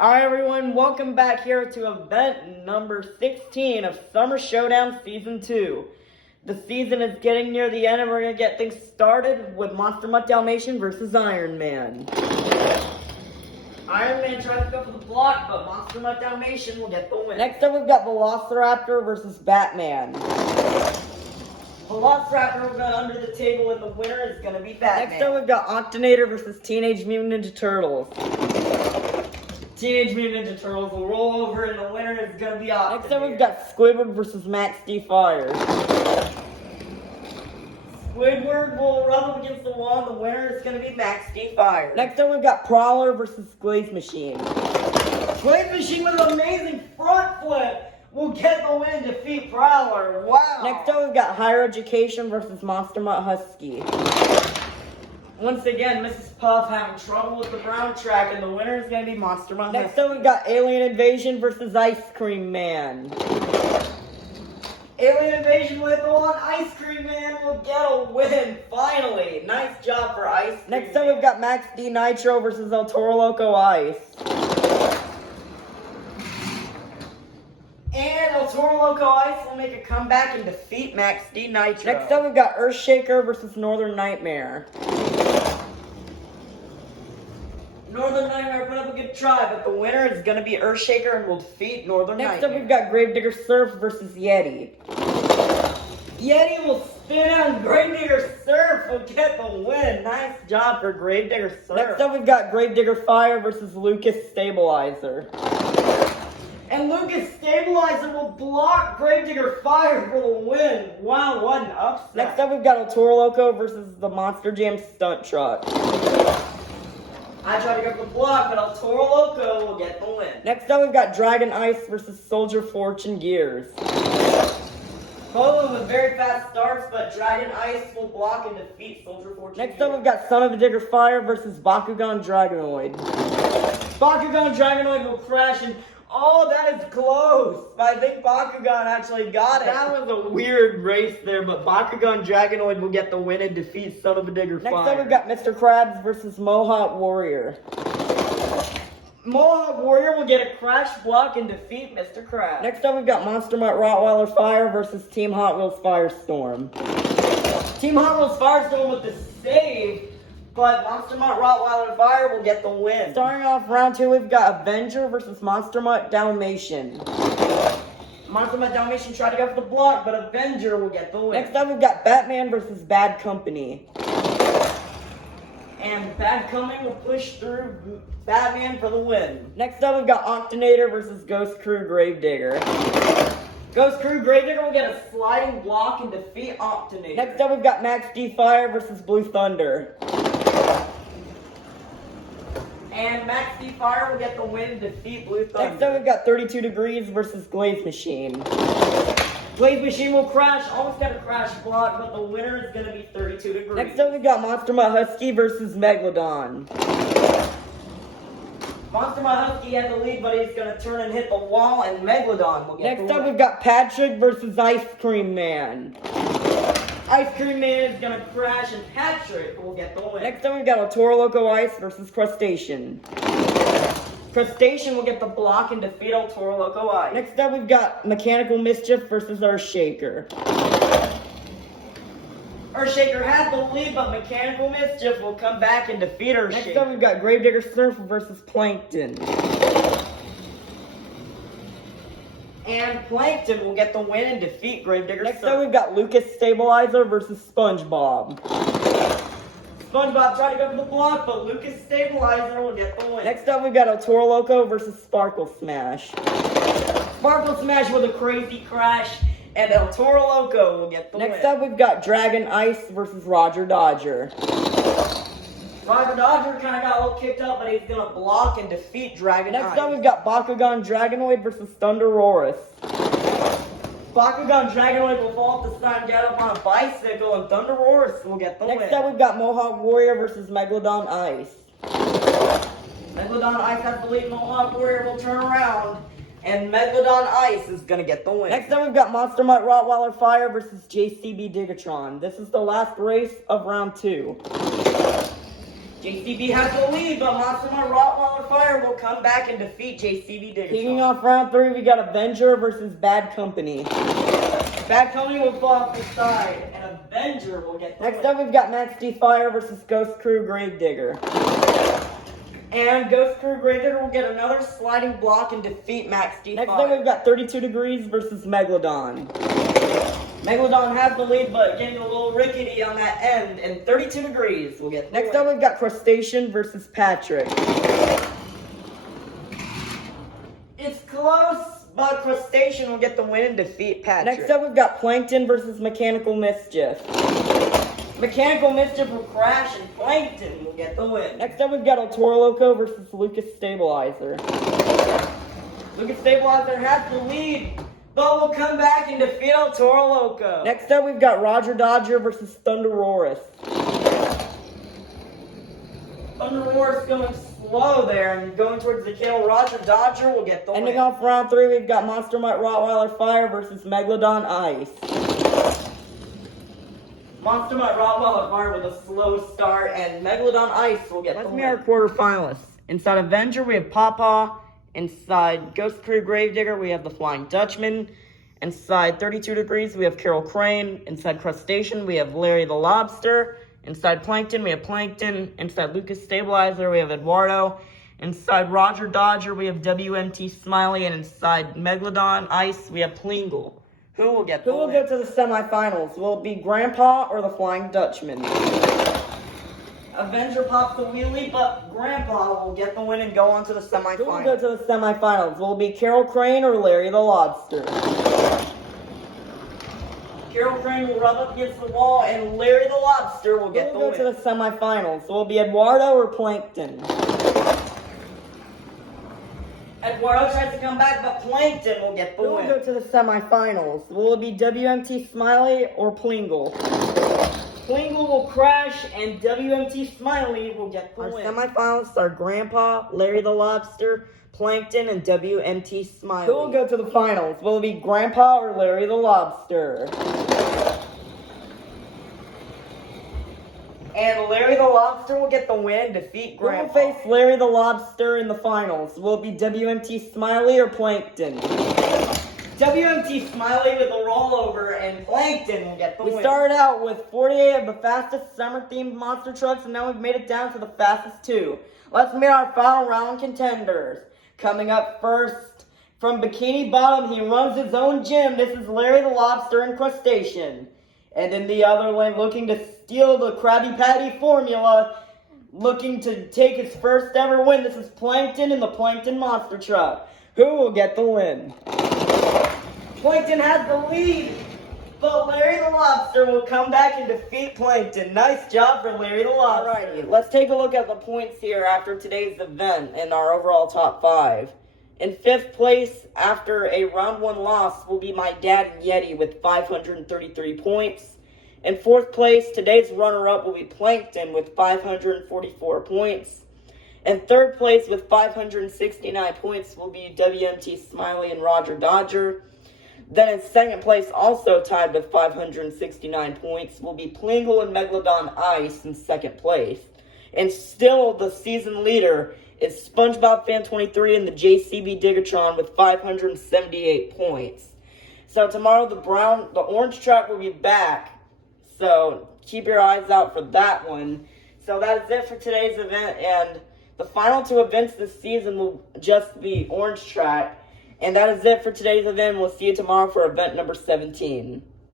Alright everyone, welcome back here to event number 16 of Summer Showdown Season 2. The season is getting near the end and we're going to get things started with Monster Mutt Dalmatian versus Iron Man. Iron Man tries to go for the block, but Monster Mutt Dalmatian will get the win. Next up we've got Velociraptor versus Batman. Velociraptor will go under the table and the winner is going to be Batman. Next up we've got Octonator versus Teenage Mutant Ninja Turtles. Teenage Mutant Ninja Turtles will roll over and the winner is going to be Octonator. Next up we've got Squidward versus Max D. Fire. Squidward will rub up against the wall and the winner is going to be Max D. Fire. Next up we've got Prowler versus Glaze Machine. Glaze Machine with an amazing front flip will get the win, defeat Prowler. Wow. Next up we've got Higher Education versus Monster Mutt Husky. Once again, Mrs. Puff having trouble with the brown track, and the winner is going to be Monster Mutt. Next up, we've got Alien Invasion versus Ice Cream Man. Alien Invasion with the one. Ice Cream Man will get a win, finally. Nice job for Ice Cream. Next up, we've got Max D. Nitro versus El Toro Loco Ice. And El Toro Loco Ice will make a comeback and defeat Max D. Nitro. Next up, we've got Earthshaker versus Northern Nightmare. Northern Nightmare put up a good try, but the winner is going to be Earthshaker and will defeat Northern Nightmare. Next up, we've got Gravedigger Surf versus Yeti. Yeti will spin out and Gravedigger Surf will get the win. Nice job for Gravedigger Surf. Next up, we've got Gravedigger Fire versus Lucas Stabilizer. And Lucas Stabilizer will block Gravedigger Fire for the win. Wow, what an upset. Next up, we've got El Toro Loco versus the Monster Jam Stunt Truck. I tried to go for the block, but El Toro Loco will get the win. Next up, we've got Dragon Ice versus Soldier Fortune Gears. Both of them with very fast starts, but Dragon Ice will block and defeat Soldier Fortune Gears. Next up, we've got Son of a Digger Fire versus Bakugan Dragonoid. Bakugan Dragonoid will crash and... Oh, that is close. I think Bakugan actually got it. That was a weird race there, but Bakugan Dragonoid will get the win and defeat Son of a Digger Fire. Next up, we've got Mr. Krabs versus Mohawk Warrior. Mohawk Warrior will get a crash block and defeat Mr. Krabs. Next up, we've got Monster Mutt Rottweiler Fire versus Team Hot Wheels Firestorm. Team Hot Wheels Firestorm with the save, but Monster Mutt Rottweiler Fire will get the win. Starting off round 2, we've got Avenger versus Monster Mutt Dalmatian. Monster Mutt Dalmatian tried to go for the block, but Avenger will get the win. Next up, we've got Batman versus Bad Company. And Bad Company will push through Batman for the win. Next up, we've got Octonator versus Ghost Crew Gravedigger. Ghost Crew Gravedigger will get a sliding block and defeat Octonator. Next up, we've got Max D. Fire versus Blue Thunder. And Max D. Fire will get the win and defeat Blue Thunder. Next up, we've got 32 Degrees versus Glaze Machine. Glaze Machine will crash, almost got a crash block, but the winner is going to be 32 Degrees. Next up, we've got Monster Mutt Husky versus Megalodon. Monster Mutt Husky had the lead, but he's going to turn and hit the wall, and Megalodon will get the win. Next up, we've got Patrick versus Ice Cream Man. Ice Cream Man is going to crash, and Patrick will get the win. Next up, we've got El Toro Loco Ice versus Crustacean. Crustacean will get the block and defeat El Toro Loco Ice. Next up, we've got Mechanical Mischief versus Earthshaker. Earthshaker has the lead, but Mechanical Mischief will come back and defeat Earthshaker. Next up, we've got Gravedigger Surf versus Plankton. And Plankton will get the win and defeat Gravedigger Surf. Next up, we've got Lucas Stabilizer versus SpongeBob. SpongeBob tried to go for the block, but Lucas Stabilizer will get the win. Next up, we've got El Toro Loco versus Sparkle Smash. Sparkle Smash with a crazy crash, and El Toro Loco will get the win. Next up, we've got Dragon Ice versus Roger Dodger. Roger Dodger kind of got a little kicked up, but he's going to block and defeat Dragon Ice. Next up, we've got Bakugan Dragonoid versus Thunderosaurus. Bakugan Dragonoid will fall off the side and get up on a bicycle, and Thunderosaurus will get the win. Next up, we've got Mohawk Warrior versus Megalodon Ice. Megalodon Ice has the lead, Mohawk Warrior will turn around, and Megalodon Ice is going to get the win. Next up, we've got Monster Mutt Rottweiler Fire versus JCB Digatron. This is the last race of round 2. JCB has the lead, but Monster Mutt Rottweiler Fire will come back and defeat JCB Diggertron. Kicking off round 3, we got Avenger versus Bad Company. Bad Company will fall off the side, and Avenger will get the Next up, we've got Max D Fire versus Ghost Crew Gravedigger. And Ghost Crew Gravedigger will get another sliding block and defeat Max D Fire. Next up, we've got 32 Degrees versus Megalodon. Megalodon has the lead, but getting a little rickety on that end, and 32 Degrees will get the Next up, we've got Crustacean versus Patrick. It's close, but Crustacean will get the win and defeat Patrick. Next up, we've got Plankton versus Mechanical Mischief. Mechanical Mischief will crash, and Plankton will get the win. Next up, we've got El Toro Loco versus Lucas Stabilizer. Lucas Stabilizer has the lead, but will come back and defeat El Toro Loco. Next up, we've got Roger Dodger versus Thunderoris. Thunderoris going slow there and going towards the kill. Roger Dodger will get the win. Ending off round 3, we've got Monster Mutt Rottweiler Fire versus Megalodon Ice. Monster Mutt Rottweiler Fire with a slow start, and Megalodon Ice will get the win. Let's meet our quarterfinalists. Inside Avenger, we have Pawpaw. Inside Ghost Crew Gravedigger, we have the Flying Dutchman. Inside 32 Degrees, we have Carol Crane. Inside Crustacean, we have Larry the Lobster. Inside Plankton, we have Plankton. Inside Lucas Stabilizer, we have Eduardo. Inside Roger Dodger, we have WMT Smiley. And inside Megalodon Ice, we have Plingle. Who will get the win? Who will go to the semifinals? Will it be Grandpa or the Flying Dutchman? Avenger pops the wheelie, but Grandpa will get the win and go on to the semifinals. Who will go to the semifinals? Will it be Carol Crane or Larry the Lobster? Carol Crane will rub up against the wall, and Larry the Lobster will get the win. Who will go to the semifinals? Will it be Eduardo or Plankton? Eduardo tries to come back, but Plankton will get the win. Who will go to the semifinals? Will it be WMT Smiley or Plingle? Plingle will crash, and WMT Smiley will get the win. Our semifinalists are Grandpa, Larry the Lobster, Plankton, and WMT Smiley. Who will go to the finals? Will it be Grandpa or Larry the Lobster? And Larry the Lobster will get the win and defeat Grandpa. Who will face Larry the Lobster in the finals? Will it be WMT Smiley or Plankton? WMT Smiley with a rollover, and Plankton will get the win. We started out with 48 of the fastest summer-themed monster trucks, and now we've made it down to the fastest 2. Let's meet our final round contenders. Coming up first, from Bikini Bottom, he runs his own gym. This is Larry the Lobster and Crustacean. And in the other lane, looking to steal the Krabby Patty formula, looking to take his first ever win, this is Plankton in the Plankton Monster Truck. Who will get the win? Plankton has the lead, but Larry the Lobster will come back and defeat Plankton. Nice job for Larry the Lobster. Alrighty, let's take a look at the points here after today's event and our overall top 5. In 5th place, after a round 1 loss, will be my dad Yeti with 533 points. In 4th place, today's runner-up will be Plankton with 544 points. In 3rd place with 569 points will be WMT Smiley and Roger Dodger. Then in 2nd place, also tied with 569 points, will be Plingle and Megalodon Ice in 2nd place. And still the season leader is SpongeBob Fan 23 and the JCB Diggertron with 578 points. So tomorrow the orange track will be back. So keep your eyes out for that one. So that is it for today's event, and the final 2 events this season will just be orange track. And that is it for today's event. We'll see you tomorrow for event number 17.